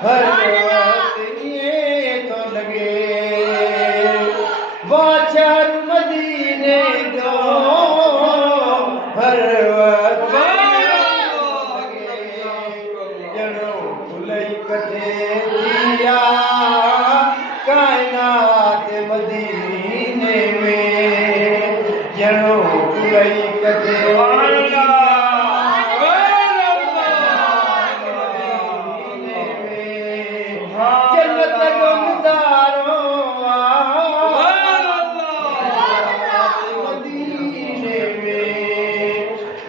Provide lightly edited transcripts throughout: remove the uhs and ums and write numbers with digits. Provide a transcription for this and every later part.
हर वक्त ये तो लगे वाचर मदीने जो हर वक्त लगे जड़ो भुलई कटे दिया कायनात मदीने में जड़ो भुलई कटे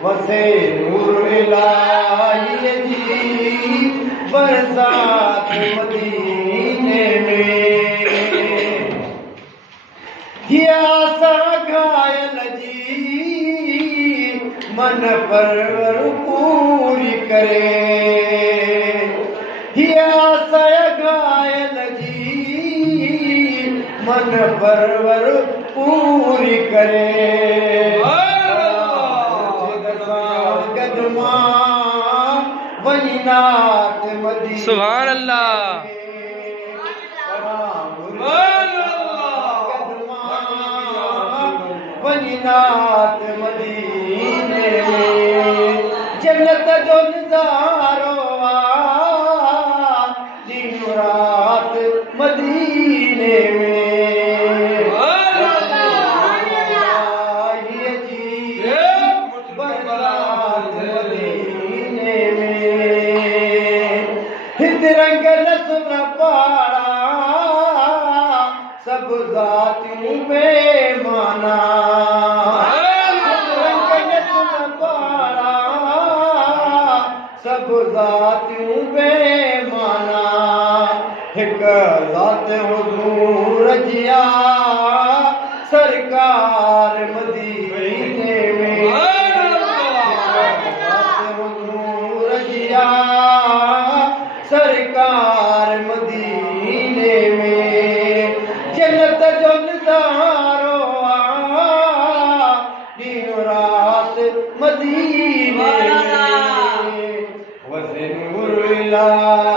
वसे नूर इलाही जी बरसात मदीने में हिया सा घायल जी मन परवर पूरी करे हिया सा घायल जी मन परवर पूरी करे वनीनाथ मदीने सुभान अल्लाह वनीनाथ मदीने में जन्नत जो नज़ारो दिन रात मदीने में रंग नस्ल पाड़ा सब जातियों में माना रंग नस्ल पाड़ा सब जातियों में माना एक जात हुजूर जिया सरकार मदीने में हुजूर जिया सरकार मदीने में जन्नत जो नज़ारो दिन रात मदीने में वज़े नूर इलाही